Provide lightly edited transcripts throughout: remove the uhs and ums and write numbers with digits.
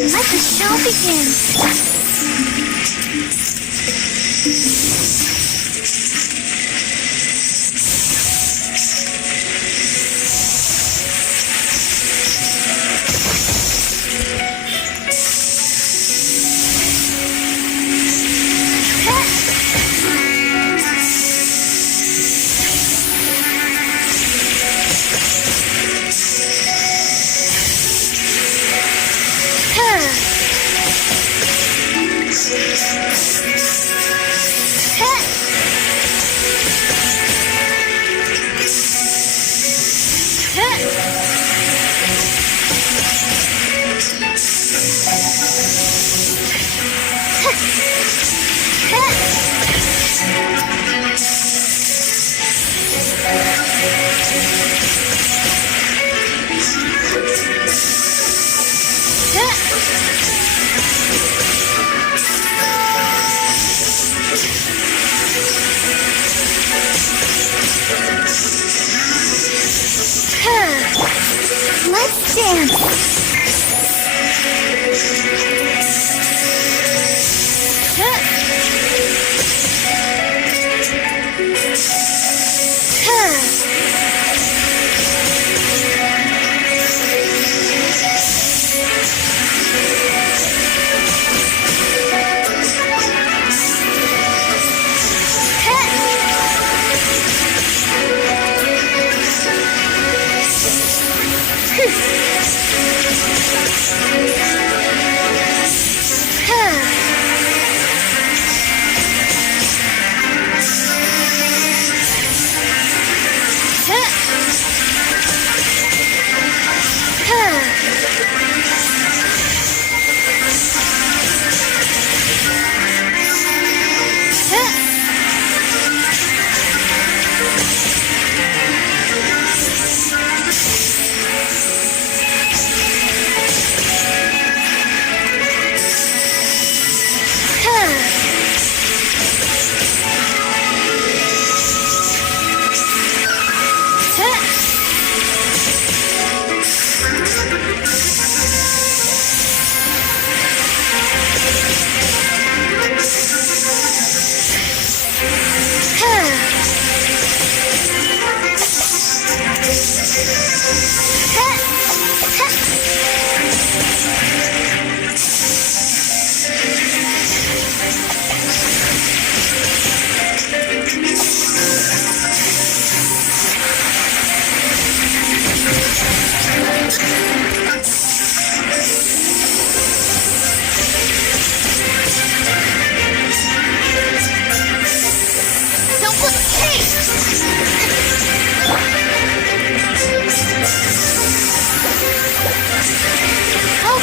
Let the show begin. Let's dance.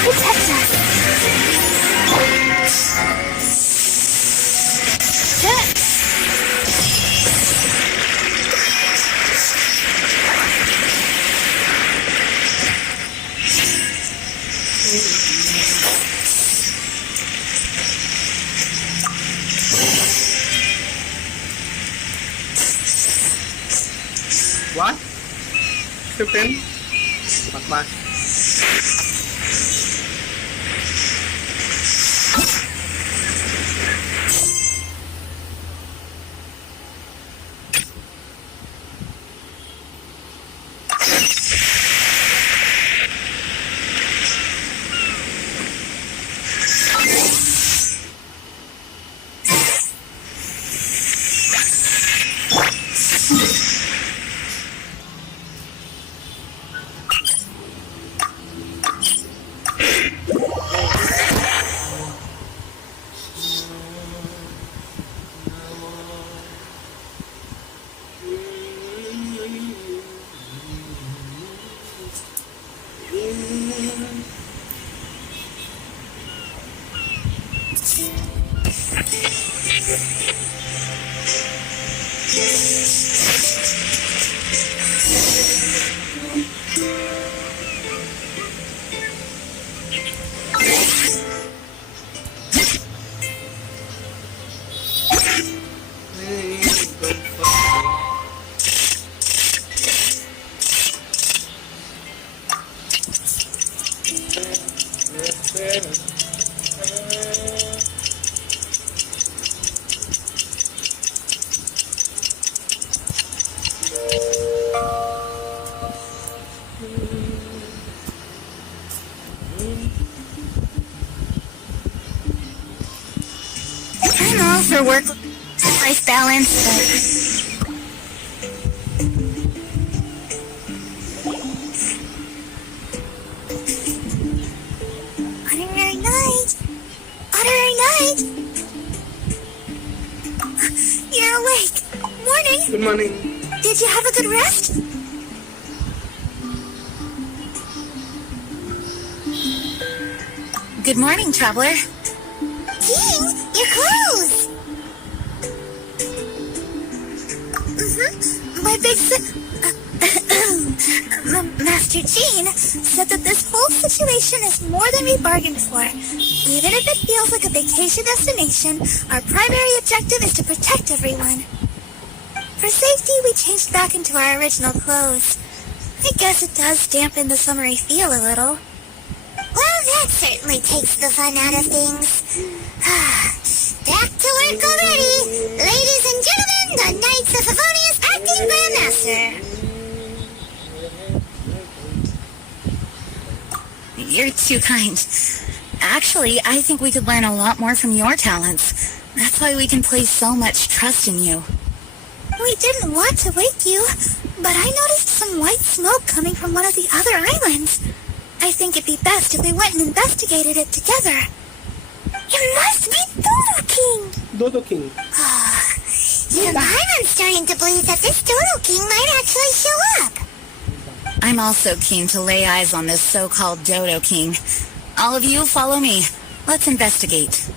Protect us. What? 15? Not much. I'm all for work-life balance, but... Ordinary night! Ordinary night! You're awake! Morning! Good morning. Did you have a good rest? Good morning, traveler. King, your clothes! My big Master Jean said that this whole situation is more than we bargained for. Even if it feels like a vacation destination, our primary objective is to protect everyone. For safety, we changed back into our original clothes. I guess it does dampen the summery feel a little. Well, that certainly takes the fun out of things. Back to work already! Ladies and gentlemen, the Knights of Favonius Acting Grandmaster! You're too kind. Actually, I think we could learn a lot more from your talents. That's why we can place so much trust in you. We didn't want to wake you, but I noticed some white smoke coming from one of the other islands. I think it'd be best if we went and investigated it together. It must be Dodo King! Dodo King. Even I'm starting to believe that this Dodo King might actually show up. I'm also keen to lay eyes on this so-called Dodo King. All of you, follow me. Let's investigate.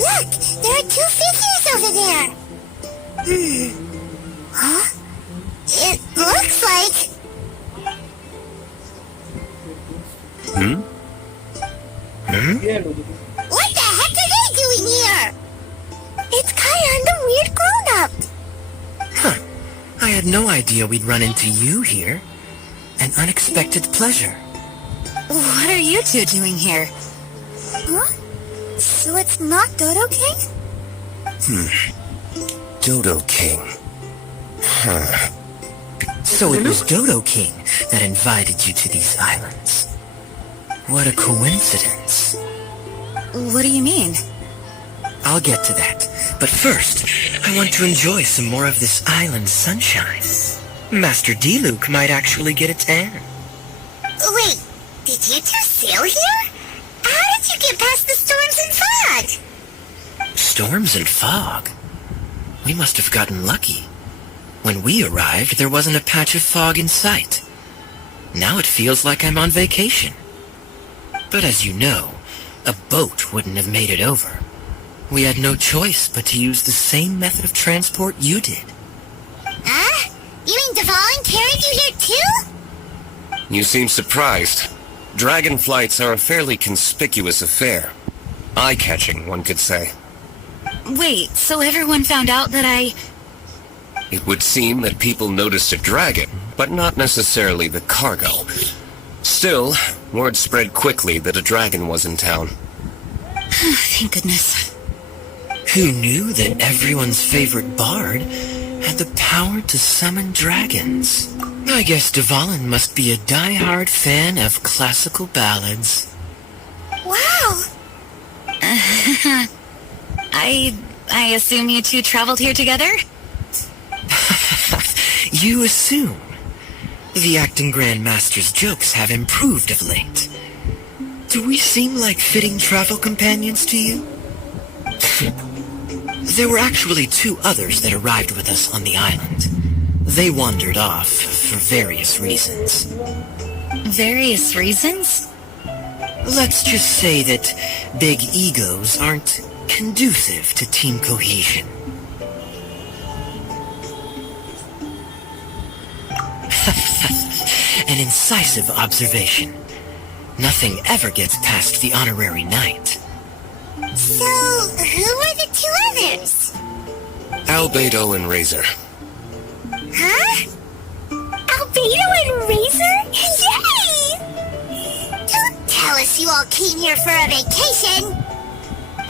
Look! There are two figures over there! Huh? It looks like... What the heck are they doing here? It's Kaya and the weird grown-up. Huh. I had no idea we'd run into you here. An unexpected pleasure. What are you two doing here? Huh? So it's not Dodo King? Dodo King. Huh. So it was Dodo King that invited you to these islands. What a coincidence. What do you mean? I'll get to that. But first, I want to enjoy some more of this island sunshine. Master D-Luke might actually get a tan. Wait, did you two sail here? How did you get past the storms and fog? Storms and fog? We must have gotten lucky. When we arrived, there wasn't a patch of fog in sight. Now it feels like I'm on vacation. But as you know, a boat wouldn't have made it over. We had no choice but to use the same method of transport you did. Huh? You mean Devalin carried you here too? You seem surprised. Dragon flights are a fairly conspicuous affair. Eye-catching, one could say. Wait, so everyone found out that It would seem that people noticed a dragon, but not necessarily the cargo. Still, word spread quickly that a dragon was in town. Thank goodness. Who knew that everyone's favorite bard had the power to summon dragons? I guess Devalin must be a die-hard fan of classical ballads. Wow! I assume you two traveled here together? You assume. The acting Grandmaster's jokes have improved of late. Do we seem like fitting travel companions to you? There were actually 2 others that arrived with us on the island. They wandered off for various reasons. Various reasons? Let's just say that big egos aren't conducive to team cohesion. An incisive observation. Nothing ever gets past the honorary knight. So, who were the 2 others? Albedo and Razor. Huh? Albedo and Razor? Yay! Don't tell us you all came here for a vacation.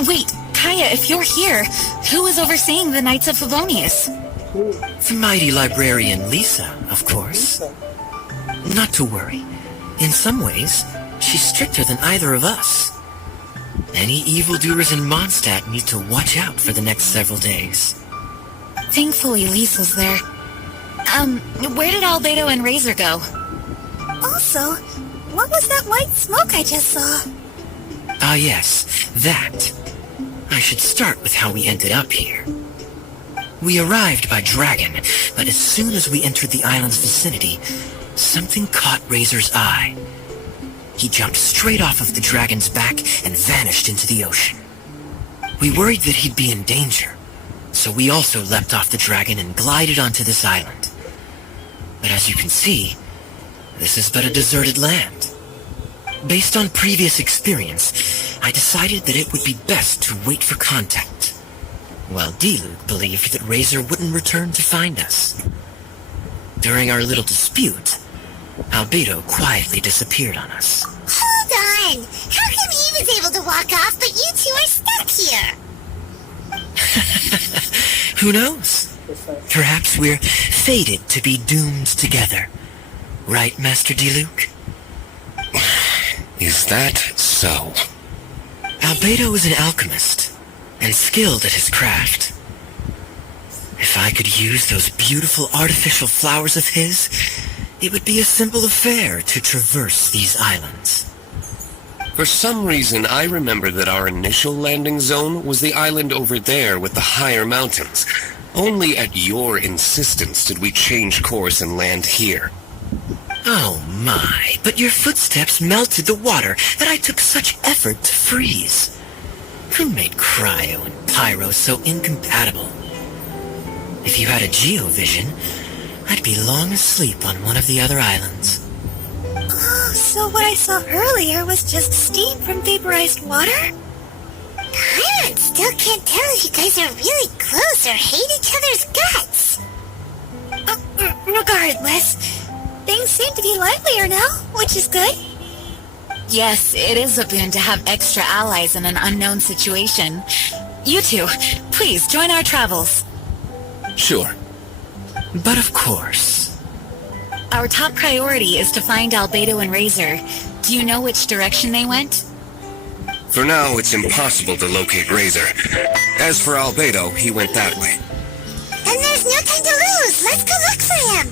Wait, Kaya, if you're here, who is overseeing the Knights of Favonius? The mighty librarian Lisa, of course. Not to worry. In some ways, she's stricter than either of us. Any evildoers in Mondstadt need to watch out for the next several days. Thankfully, Lisa's there. Where did Albedo and Razor go? Also, what was that white smoke I just saw? Ah yes, that. I should start with how we ended up here. We arrived by dragon, but as soon as we entered the island's vicinity, something caught Razor's eye. He jumped straight off of the dragon's back and vanished into the ocean. We worried that he'd be in danger, so we also leapt off the dragon and glided onto this island. But as you can see, this is but a deserted land. Based on previous experience, I decided that it would be best to wait for contact, while D-Luke believed that Razor wouldn't return to find us. During our little dispute, Albedo quietly disappeared on us. Hold on! How come he was able to walk off, but you 2 are stuck here? Who knows? Perhaps we're fated to be doomed together. Right, Master D-Luke? Is that so? Albedo is an alchemist, and skilled at his craft. If I could use those beautiful artificial flowers of his, it would be a simple affair to traverse these islands. For some reason, I remember that our initial landing zone was the island over there with the higher mountains. Only at your insistence did we change course and land here. Oh my, but your footsteps melted the water that I took such effort to freeze. Who made cryo and pyro so incompatible? If you had a geovision, I'd be long asleep on one of the other islands. Oh, So what I saw earlier was just steam from vaporized water? Pirates still can't tell if you guys are really close or hate each other's guts. Regardless, things seem to be livelier now, which is good. Yes, it is a boon to have extra allies in an unknown situation. You two, please join our travels. Sure. But of course. Our top priority is to find Albedo and Razor. Do you know which direction they went? For now, it's impossible to locate Razor. As for Albedo, he went that way. And there's no time to lose. Let's go look for him.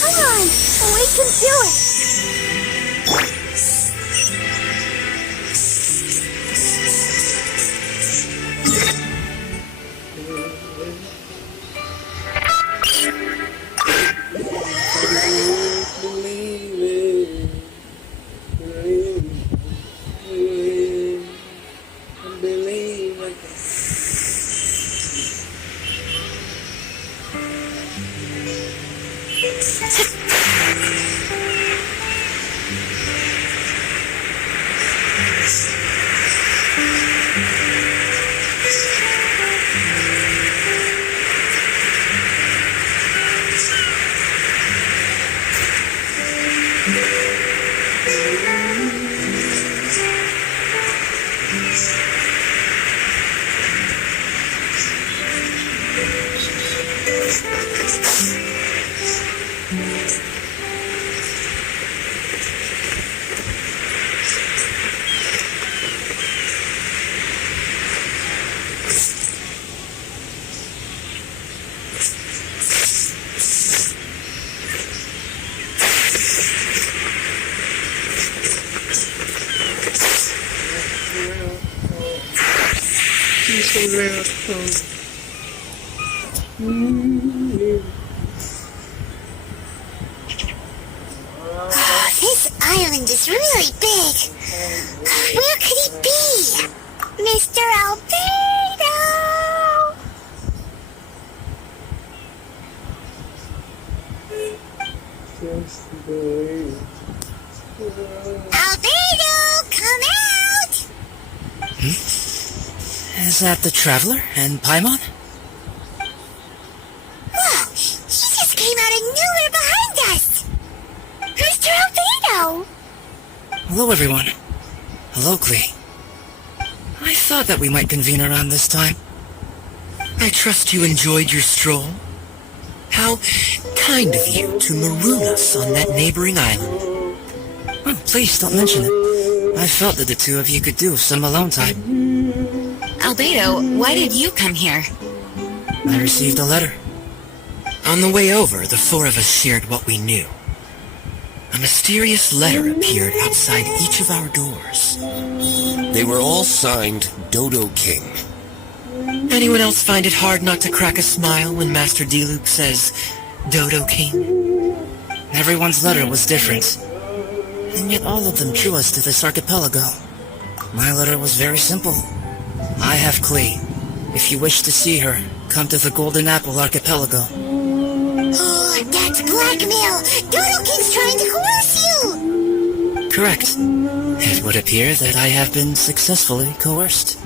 Come on, we can do it. This island is really big. Where could he be? Mr. Albedo! Albedo, come out! Is that the Traveler and Paimon? Whoa, he just came out of nowhere behind us! Mr. Albedo! Hello, everyone. Hello, Klee. I thought that we might convene around this time. I trust you enjoyed your stroll. How kind of you to maroon us on that neighboring island. Oh, please don't mention it. I felt that the two of you could do with some alone time. Albedo, why did you come here? I received a letter. On the way over, the four of us shared what we knew. A mysterious letter appeared outside each of our doors. They were all signed Dodo King. Anyone else find it hard not to crack a smile when Master D-Luke says, Dodo King? Everyone's letter was different, and yet all of them drew us to this archipelago. My letter was very simple. I have Klee. If you wish to see her, come to the Golden Apple Archipelago. Oh, that's blackmail! Dodo King's trying to coerce you! Correct. It would appear that I have been successfully coerced.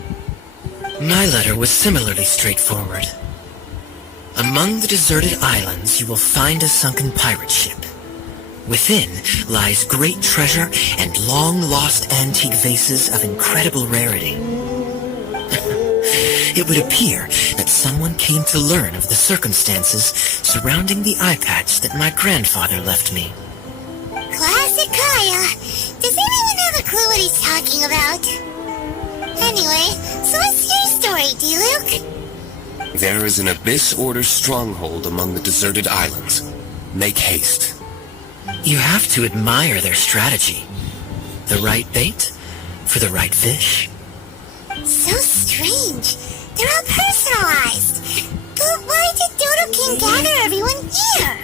My letter was similarly straightforward. Among the deserted islands, you will find a sunken pirate ship. Within lies great treasure and long-lost antique vases of incredible rarity. It would appear that someone came to learn of the circumstances surrounding the eye patch that my grandfather left me. Classic Kaya. Does anyone have a clue what he's talking about? Anyway, so what's your story, D-Luke? There is an Abyss Order stronghold among the deserted islands. Make haste. You have to admire their strategy. The right bait for the right fish. So strange. They're all personalized. But why did Dodo King gather everyone here?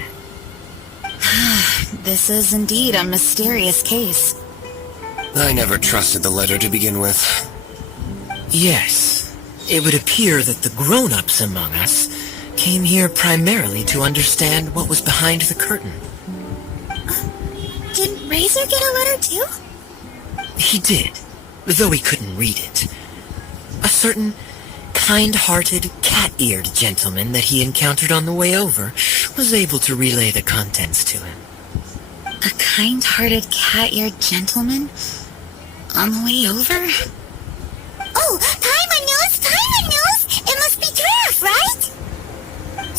This is indeed a mysterious case. I never trusted the letter to begin with. Yes, It would appear that the grown-ups among us came here primarily to understand what was behind the curtain. Did Razor get a letter too? He did, though he couldn't read it. A certain kind-hearted, cat-eared gentleman that he encountered on the way over was able to relay the contents to him. A kind-hearted, cat-eared gentleman? On the way over? Oh, Paimon knows! It must be Giraffe, right?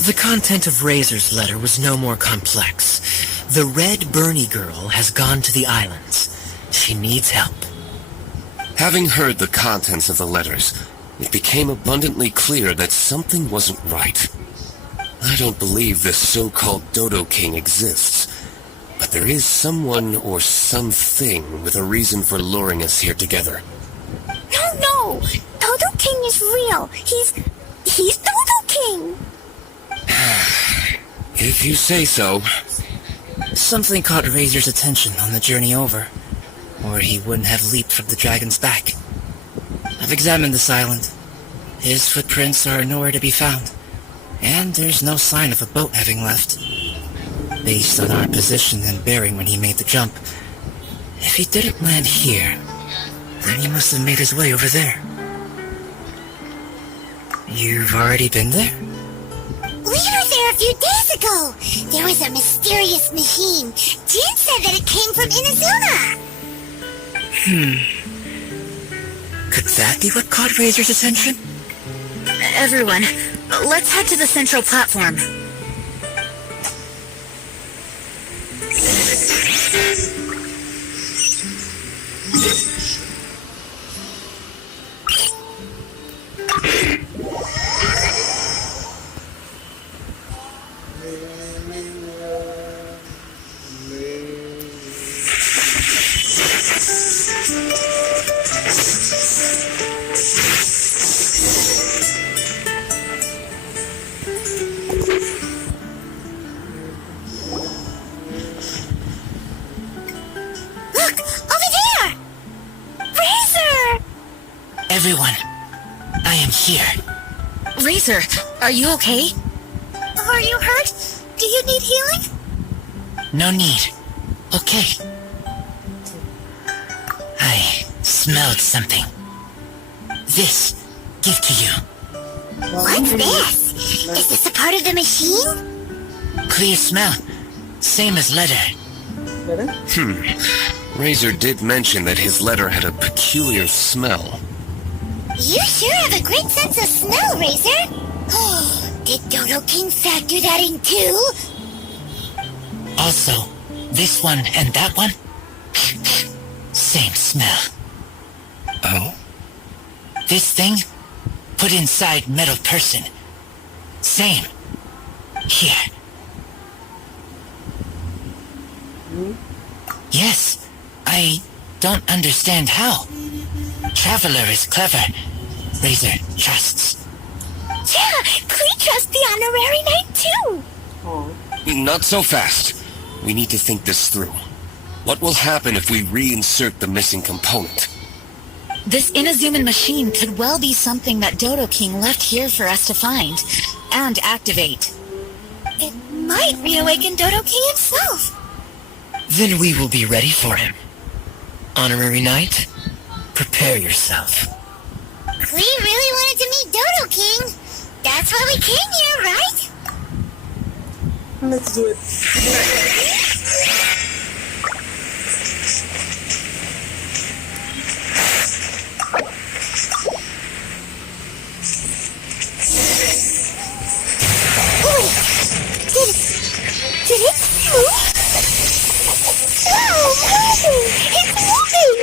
The content of Razor's letter was no more complex. The Red Bernie girl has gone to the islands. She needs help. Having heard the contents of the letters, it became abundantly clear that something wasn't right. I don't believe this so-called Dodo King exists, but there is someone or something with a reason for luring us here together. No! Dodo King is real. He's Dodo King! If you say so. Something caught Razor's attention on the journey over, or he wouldn't have leaped from the dragon's back. I've examined this island. His footprints are nowhere to be found, and there's no sign of a boat having left. Based on our position and bearing when he made the jump, if he didn't land here, then he must have made his way over there. You've already been there? We were there a few days ago. There was a mysterious machine. Jin said that it came from Inazuma. Could that be what caught Razor's attention? Everyone, let's head to the central platform. Look, over there! Razor! Everyone, I am here. Razor, are you okay? Are you hurt? Do you need healing? No need. Okay. I smelled something. This, give to you. What's this? Is this a part of the machine? Clear smell. Same as letter. Razor did mention that his letter had a peculiar smell. You sure have a great sense of smell, Razor. Did Dodo King factor that in too? Also, this one and that one, same smell. Oh? This thing, put inside metal person. Same. Here. Yes, I don't understand how. Traveler is clever. Razor trusts. Yeah, Klee trusts the honorary knight too! Not so fast. We need to think this through. What will happen if we reinsert the missing component? This Inazuman machine could well be something that Dodo King left here for us to find and activate. It might reawaken Dodo King himself. Then we will be ready for him. Honorary Knight, prepare yourself. Klee really wanted to meet Dodo King. That's why we came here, right? Let's do it. Did it move? Oh, moving! It's moving!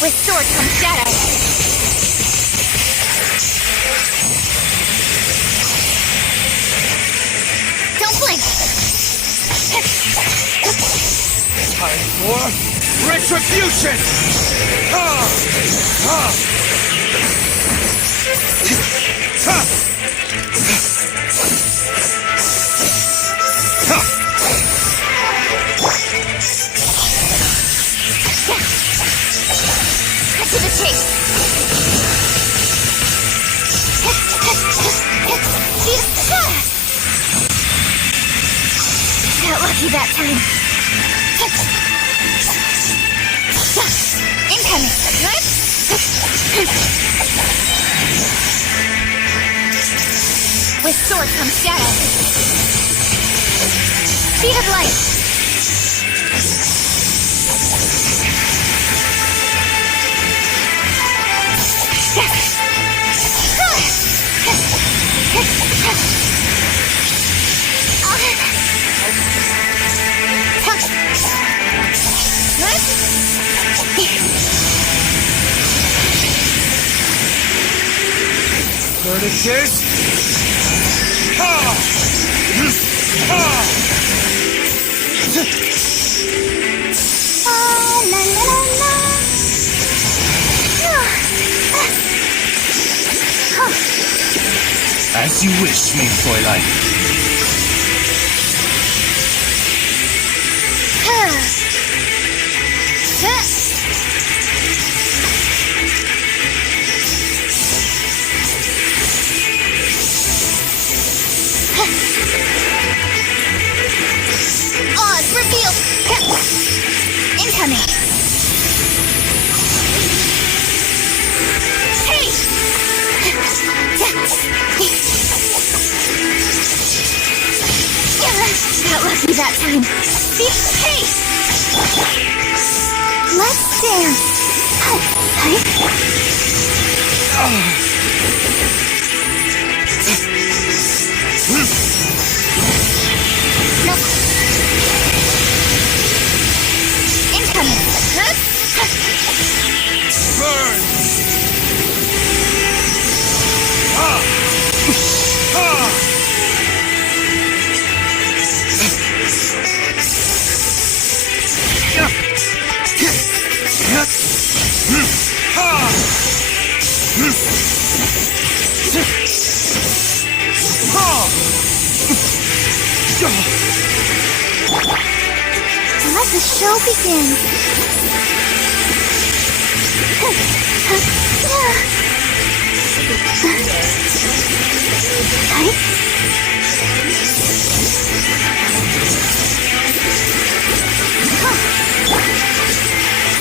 With sword comes shadow. Don't blink. Time for retribution! to the chase. Got lucky that time. Incoming. With sword comes shadow. Speed of light. Vertices. Ha! Ha! La la la la. As you wish, mein Fräulein. Oz revealed. Incoming. Hey! Got lucky that time. Hey! Let's dance. No. Incoming. Burn! Ha! Ha! Let the show begin.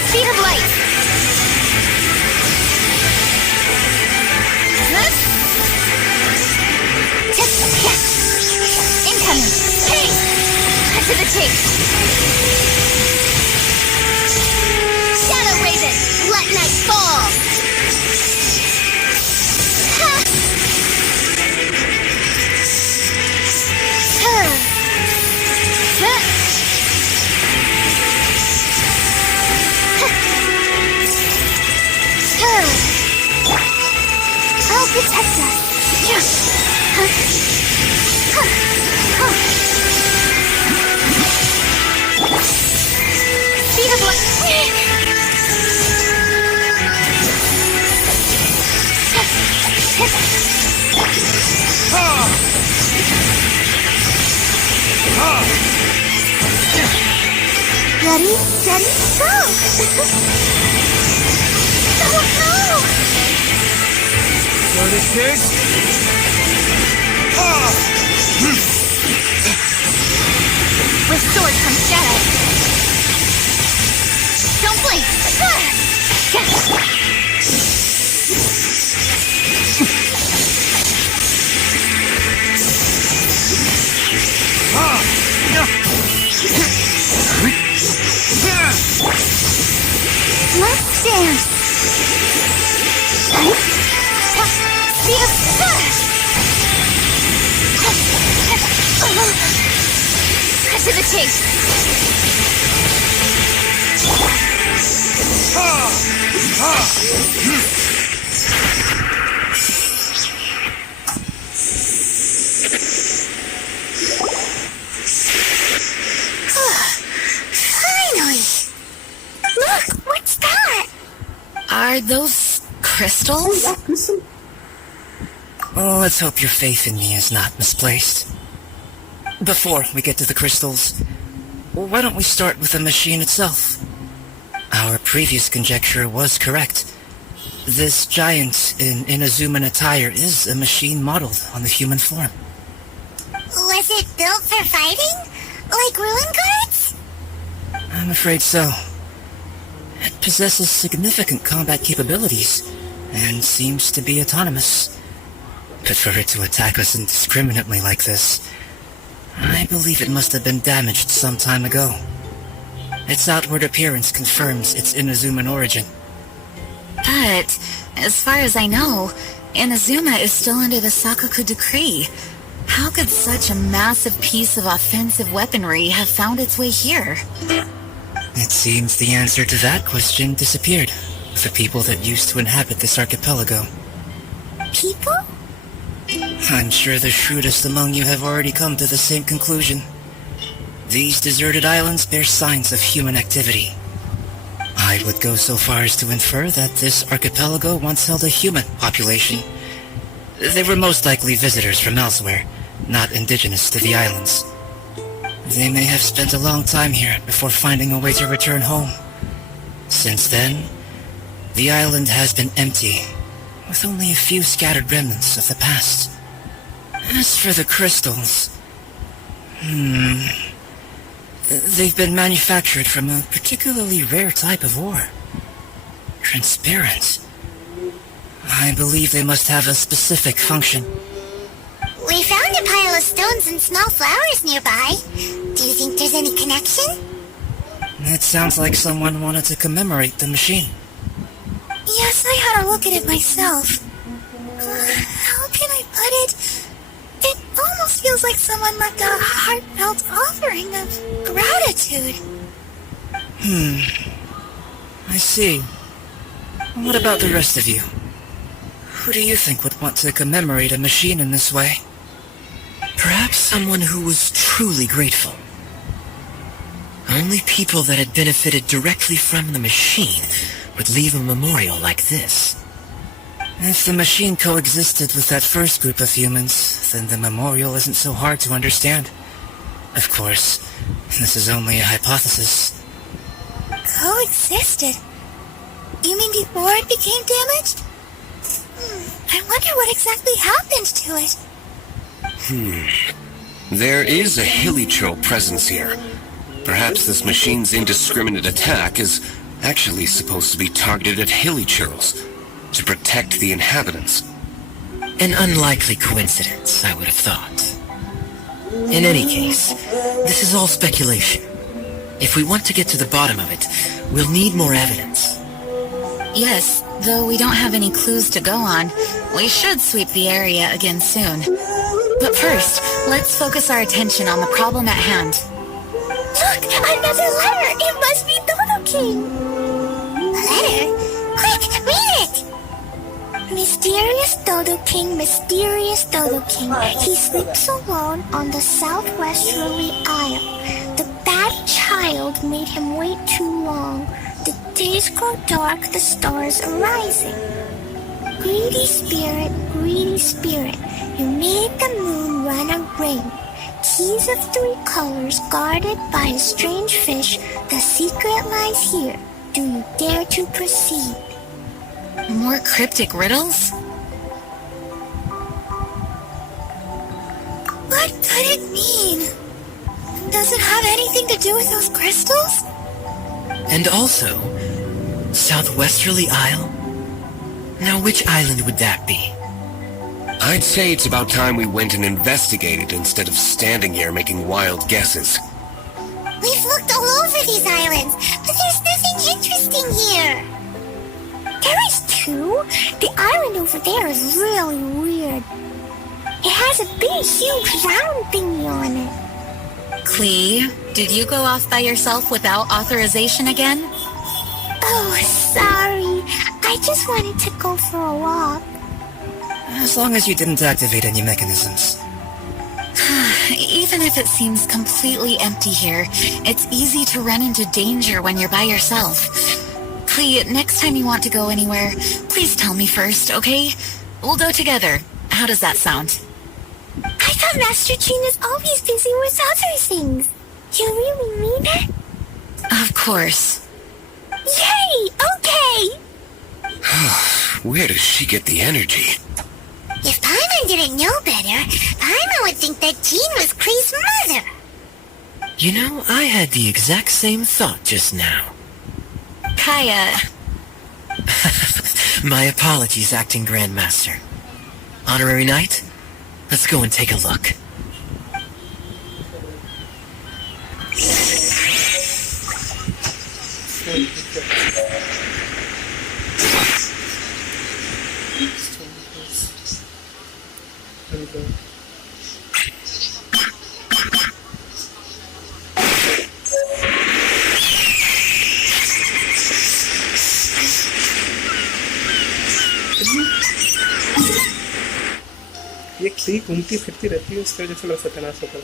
Speed of light. Incoming. Hey! Cut to the chase. Shadow Raven, let night fall. Ha! I'll protect us. Speed of light. Ready, steady, go! Oh no! Vertices. Ha! With sword comes shadow. Don't blink! Let's dance! Speed of... Cut to the chase! Finally! Look, what's that? Are those crystals? Oh, let's hope your faith in me is not misplaced. Before we get to the crystals, why don't we start with the machine itself? Our previous conjecture was correct. This giant in Inazuman attire is a machine modeled on the human form. Was it built for fighting? Like ruin guards? I'm afraid so. It possesses significant combat capabilities, and seems to be autonomous. But for it to attack us indiscriminately like this, I believe it must have been damaged some time ago. Its outward appearance confirms its Inazuman origin. But, as far as I know, Inazuma is still under the Sakoku decree. How could such a massive piece of offensive weaponry have found its way here? It seems the answer to that question disappeared with the people that used to inhabit this archipelago. People? I'm sure the shrewdest among you have already come to the same conclusion. These deserted islands bear signs of human activity. I would go so far as to infer that this archipelago once held a human population. They were most likely visitors from elsewhere, not indigenous to the islands. They may have spent a long time here before finding a way to return home. Since then, the island has been empty, with only a few scattered remnants of the past. As for the crystals... They've been manufactured from a particularly rare type of ore. Transparent. I believe they must have a specific function. We found a pile of stones and small flowers nearby. Do you think there's any connection? It sounds like someone wanted to commemorate the machine. Yes, I had a look at it myself. How can I put it? It almost feels like someone left a heartfelt offering of gratitude. I see. What about the rest of you? Who do you think would want to commemorate a machine in this way? Perhaps someone who was truly grateful. Only people that had benefited directly from the machine would leave a memorial like this. If the machine coexisted with that first group of humans, then the memorial isn't so hard to understand. Of course, this is only a hypothesis. Coexisted? You mean before it became damaged? I wonder what exactly happened to it. There is a Hilichurl presence here. Perhaps this machine's indiscriminate attack is actually supposed to be targeted at Hilichurls to protect the inhabitants. An unlikely coincidence, I would have thought. In any case, this is all speculation. If we want to get to the bottom of it, we'll need more evidence. Yes, though we don't have any clues to go on, we should sweep the area again soon. But first, let's focus our attention on the problem at hand. Look! Another letter! It must be Dodo King! A letter? Quick, read it! Mysterious Dodo King, mysterious Dodo King. He sleeps alone on the southwesterly isle. The bad child made him wait too long. The days grow dark, the stars are rising. Greedy spirit, you made the moon run a ring. Keys of 3 colors guarded by a strange fish. The secret lies here. Do you dare to proceed? More cryptic riddles? What could it mean? Does it have anything to do with those crystals? And also, Southwesterly Isle? Now which island would that be? I'd say it's about time we went and investigated instead of standing here making wild guesses. We've looked all over these islands, but there's nothing interesting here. There is too. The island over there is really weird. It has a big, huge round thingy on it. Klee, did you go off by yourself without authorization again? Oh, sorry. I just wanted to go for a walk. As long as you didn't activate any mechanisms. Even if it seems completely empty here, it's easy to run into danger when you're by yourself. Klee, next time you want to go anywhere, please tell me first, okay? We'll go together. How does that sound? I thought Master Jean is always busy with other things. You really mean it? Of course. Yay! Okay! Where does she get the energy? If Paimon didn't know better, Paimon would think that Jean was Klee's mother. You know, I had the exact same thought just now. Kaya, My apologies, Acting Grandmaster. Honorary Knight, let's go and take a look. ये क्ली घूमती फिरती रहती है, उसकी वजह से मेरा सत्यानाश होता है।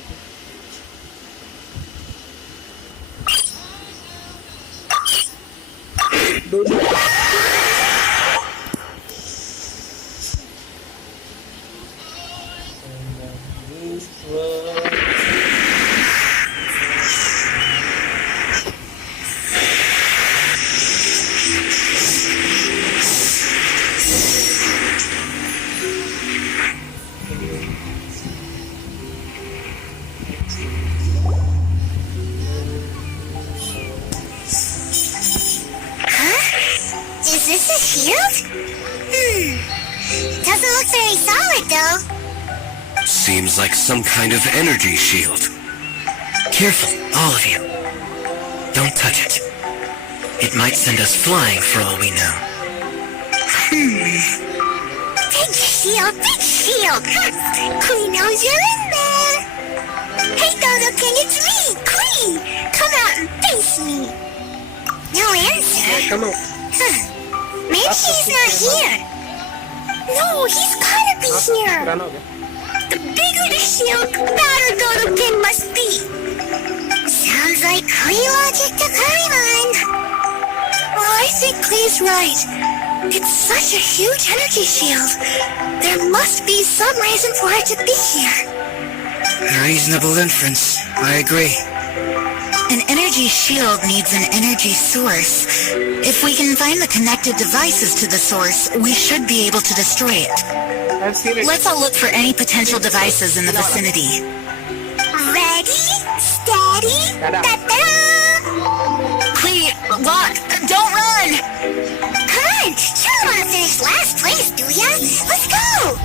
Is this a shield? Doesn't look very solid, though. Seems like some kind of energy shield. Careful, all of you. Don't touch it. It might send us flying for all we know. Big shield, big shield! Klee knows you're in there! Hey, Dodokin, it's me, Klee! Come out and face me! No answer? Come out. Maybe he's not here. No, he's gotta be here. पुराना हो गया। The bigger the shield, the badder Dodokin must be. Sounds like Klee logic to Paimon. Well, I think Klee's right. It's such a huge energy shield. There must be some reason for it to be here. A reasonable inference. I agree. an energy shield needs an energy source. If we can find the connected devices to the source, we should be able to destroy it. I've seen it. Let's all look for any potential devices in the vicinity. Ready, steady, da-da! Clee, lock, don't run! Come on, you don't want to finish last place, do ya? Let's go!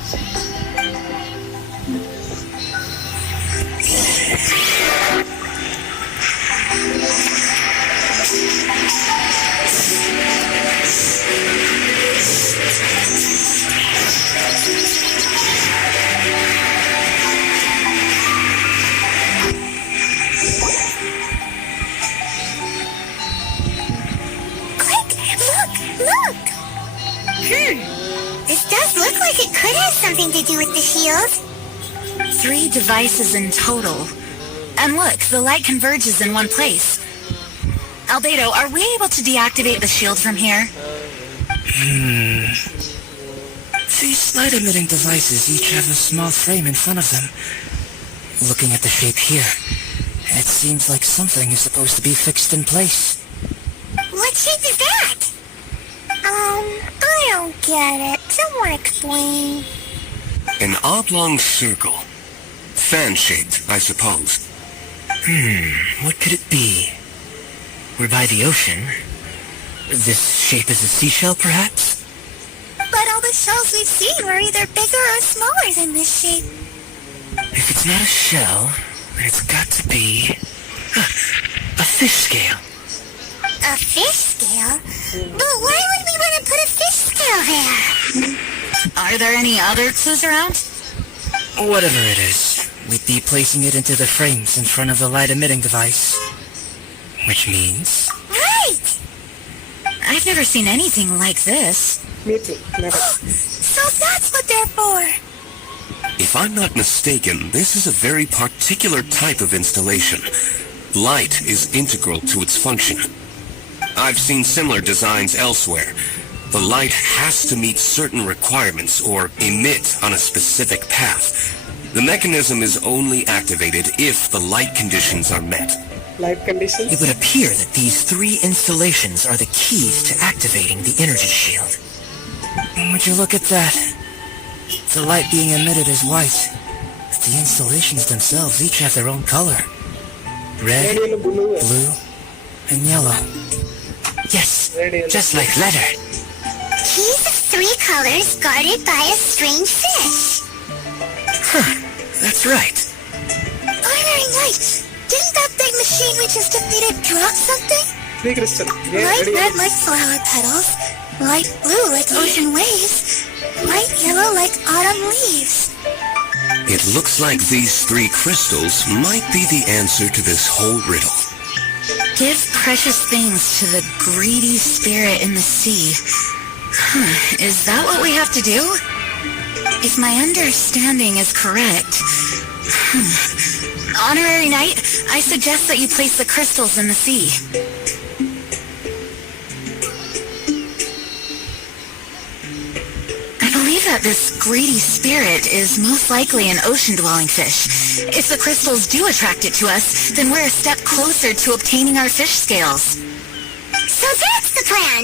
Look! This does look like it could have something to do with the shield. 3 devices in total. And look, the light converges in one place. Albedo, are we able to deactivate the shield from here? These light-emitting devices each have a small frame in front of them. Looking at the shape here, it seems like something is supposed to be fixed in place. What shape is that? I don't get it. Someone explain. An oblong circle. Fan-shaped, I suppose. What could it be? We're by the ocean. This shape is a seashell, perhaps? But all the shells we've seen were either bigger or smaller than this shape. If it's not a shell, then it's got to be a fish scale. A fish scale? But why would we want to put a fish scale there? Are there any other clues around? Whatever it is, we'd be placing it into the frames in front of the light-emitting device. Which means... Right! I've never seen anything like this. Me too. Never. So that's what they're for. If I'm not mistaken, this is a very particular type of installation. Light is integral to its function. I've seen similar designs elsewhere. The light has to meet certain requirements or emit on a specific path. The mechanism is only activated if the light conditions are met. Light conditions. It would appear that these 3 installations are the keys to activating the energy shield. And would you look at that? The light being emitted is white, but the installations themselves each have their own color. Red, Red, yellow, blue. blue, and yellow. Yes, Red, yellow, just like leather. Keys of 3 colors guarded by a strange fish. Huh, that's right. Honorary Knight, didn't that big machine we just defeated drop something? 3 crystal. Yeah, Light ready, red yellow. like flower petals, light blue like ocean waves, light yellow like autumn leaves. It looks like these 3 crystals might be the answer to this whole riddle. Give precious things to the greedy spirit in the sea. Huh, is that what we have to do? If my understanding is correct... Honorary Knight, I suggest that you place the crystals in the sea. I believe that this greedy spirit is most likely an ocean-dwelling fish. If the crystals do attract it to us, then we're a step closer to obtaining our fish scales. So that's the plan.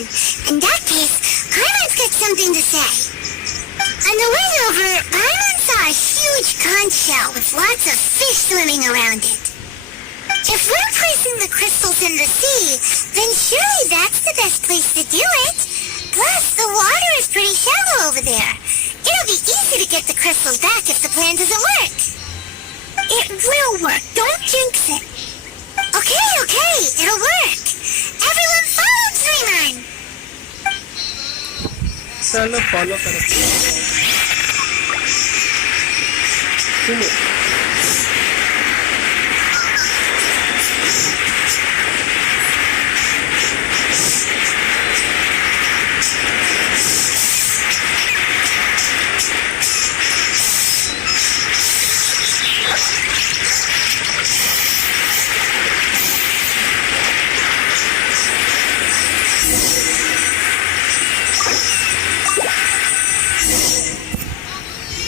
In that case, Paimon's got something to say. On the way over, Paimon saw a huge conch shell with lots of fish swimming around it. If we're placing the crystals in the sea, then surely that's the best place to do it. Plus, the water is pretty shallow over there. It'll be easy to get the crystals back if the plan doesn't work. It will work, don't jinx it. Okay, it'll work. Everyone follow Dreamon. चलो follow करो. सुनो.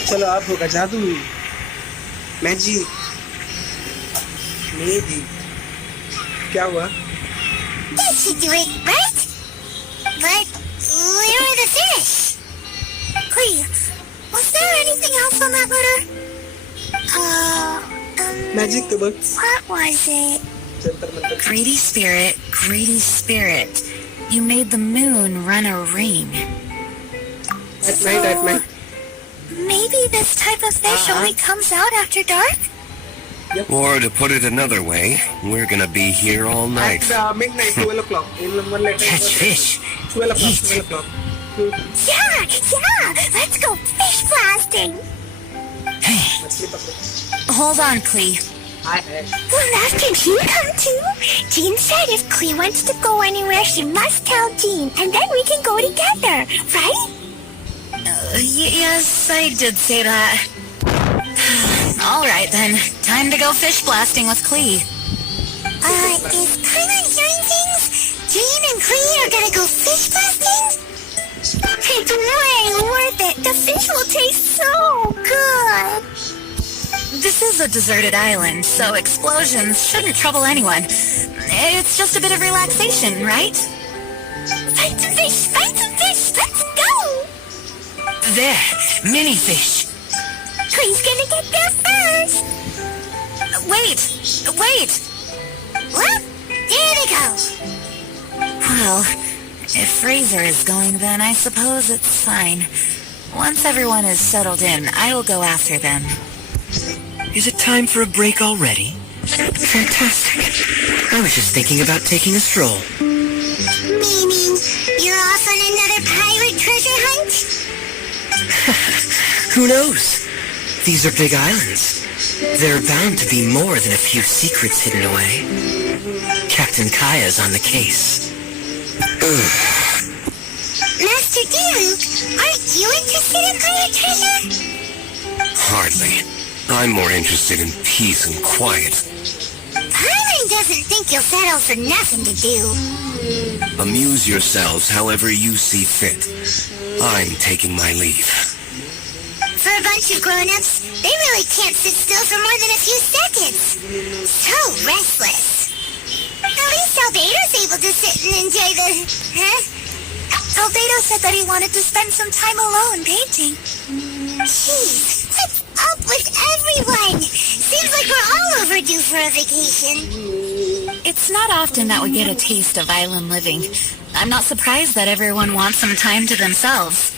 चलो आप होगा जादू magic maybe क्या हुआ That should do it, right? But where are the fish? Clea, was there anything else on that letter? Magic के बस What was it? Jantar Mantar Greedy spirit, you made the moon run a ring. at night Maybe this type of fish only comes out after dark? Or to put it another way, we're gonna be here all night. at midnight 12 o'clock in one letter Catch fish. 12 o'clock Eat. 12 o'clock Yeah, let's go fish blasting. मछली पकड़ो Hold on, Clee. Hi Well, after Jean come too? Jean said if Clee wants to go anywhere, she must tell Jean, and then we can go together, right? Yes, I did say that. All right, then. Time to go fish blasting with Clee. Is Paimon hearing things? Jean and Clee are gonna go fish blasting? It's way worth it. The fish will taste so good. This is a deserted island, so explosions shouldn't trouble anyone. It's just a bit of relaxation, right? Find some fish! Let's go! There, mini fish. Clee's gonna get there first. Wait! What? There they go. Well, if Fraser is going, then I suppose it's fine. Once everyone is settled in, I will go after them. Is it time for a break already? Fantastic. I was just thinking about taking a stroll. Meaning, you're off on another pirate treasure hunt? Who knows? These are big islands. There are bound to be more than a few secrets hidden away. Captain Kaya's on the case. Master Diluc, aren't you interested in pirate treasure? Hardly. I'm more interested in peace and quiet. Paimon doesn't think you'll settle for nothing to do. Amuse yourselves however you see fit. I'm taking my leave. For a bunch of grown-ups, they really can't sit still for more than a few seconds. So restless. At least Albedo's able to sit and enjoy the... Huh? Albedo said that he wanted to spend some time alone painting. Jeez, what's up with everyone? Seems like we're all overdue for a vacation. It's not often that we get a taste of island living. I'm not surprised that everyone wants some time to themselves.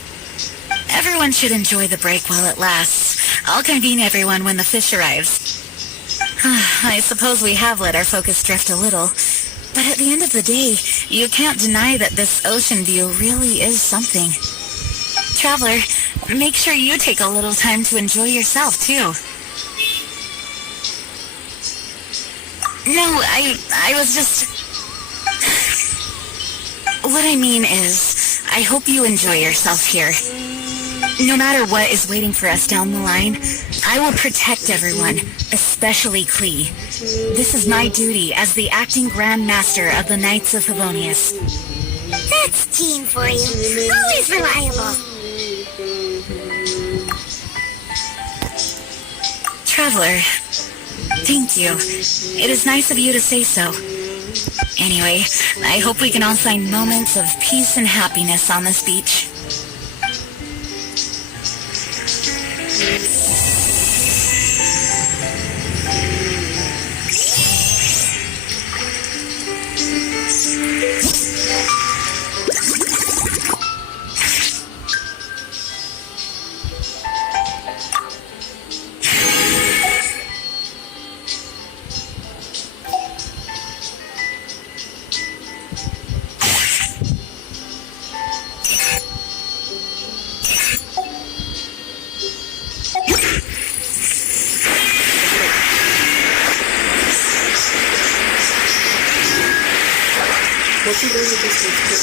Everyone should enjoy the break while it lasts. I'll convene everyone when the fish arrives. I suppose we have let our focus drift a little. But at the end of the day, you can't deny that this ocean view really is something. Traveler, make sure you take a little time to enjoy yourself, too. No, I was just... What I mean is, I hope you enjoy yourself here. No matter what is waiting for us down the line, I will protect everyone, especially Klee. This is my duty as the acting Grand Master of the Knights of Favonius. That's team for you. Always reliable. Traveler, thank you. It is nice of you to say so. Anyway, I hope we can all find moments of peace and happiness on this beach. What's he doing with this?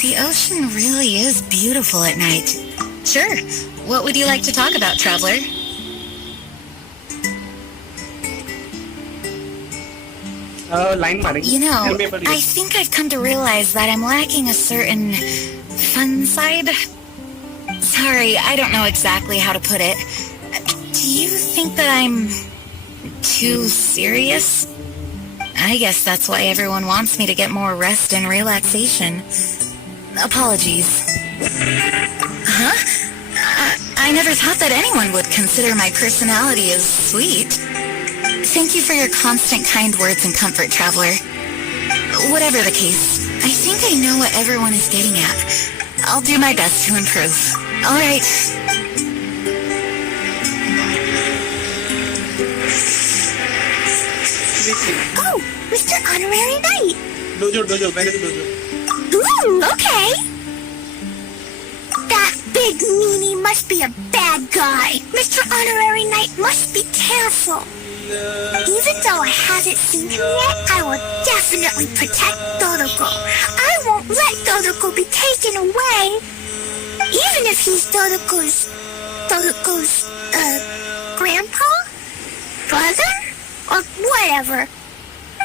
The ocean really is beautiful at night. Sure. What would you like to talk about, Traveler? Line मारेंगे. You know, Tell me about it. I think I've come to realize that I'm lacking a certain fun side. Sorry, I don't know exactly how to put it. Do you think that I'm too serious? I guess that's why everyone wants me to get more rest and relaxation. Apologies. Huh? I never thought that anyone would consider my personality as sweet. Thank you for your constant kind words and comfort, Traveler. Whatever the case, I think I know what everyone is getting at. I'll do my best to improve. All right. Oh, Mr. Honorary Knight. Dojo, where is Dojo? Ooh, okay. That big meanie must be a bad guy. Mr. Honorary Knight must be careful. Even though I haven't seen him yet, I will definitely protect Dodoko. I won't let Dodoko be taken away. Even if he's Dodoko's grandpa? Brother? Or whatever.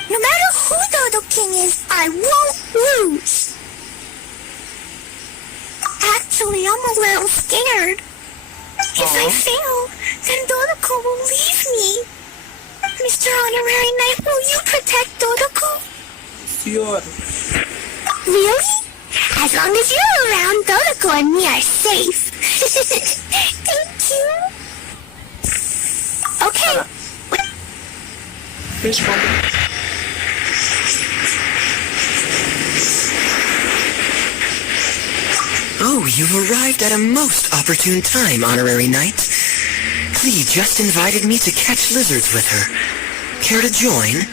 No matter who Dodo King is, I won't lose. Actually, I'm a little scared. If I fail, then Dodoko will leave me. Mr. Honorary Knight, will you protect Dodoko? Sure. Really? As long as you're around, Dodoko and me are safe. Thank you. Okay. Finish bombing. Oh, you've arrived at a most opportune time, Honorary Knight. Clee just invited me to catch lizards with her. Care to join?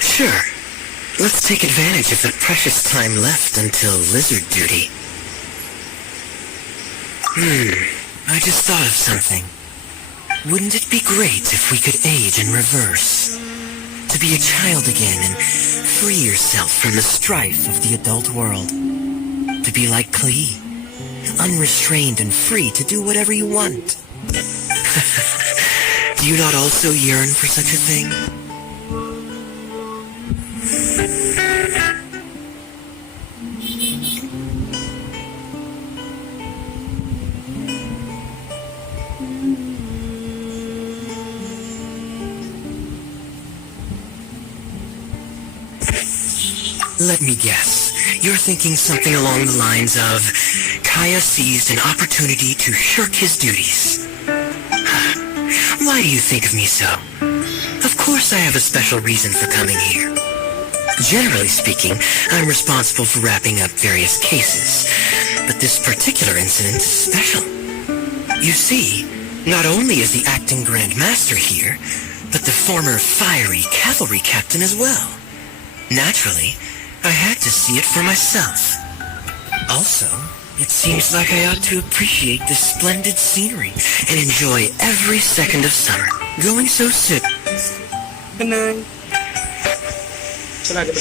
Sure. Let's take advantage of the precious time left until lizard duty. I just thought of something. Wouldn't it be great if we could age in reverse? To be a child again and free yourself from the strife of the adult world. To be like Klee, unrestrained and free to do whatever you want. Do you not also yearn for such a thing? Let me guess. You're thinking something along the lines of, Kaya seized an opportunity to shirk his duties. Why do you think of me so? Of course I have a special reason for coming here. Generally speaking, I'm responsible for wrapping up various cases, but this particular incident is special. You see, not only is the acting Grand Master here, but the former fiery cavalry captain as well. Naturally, I had to see it for myself. Also, it seems like I ought to appreciate this splendid scenery and enjoy every second of summer. Going so soon. Good night. Sila ka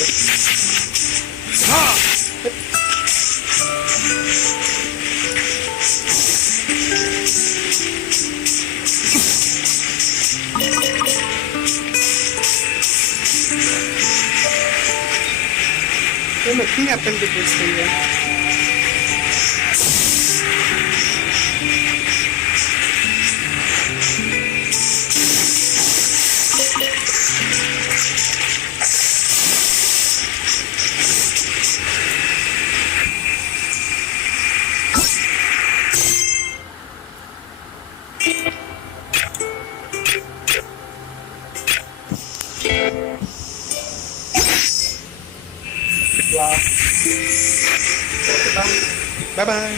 Nothing happened to this thing then. Wow. Bye-bye.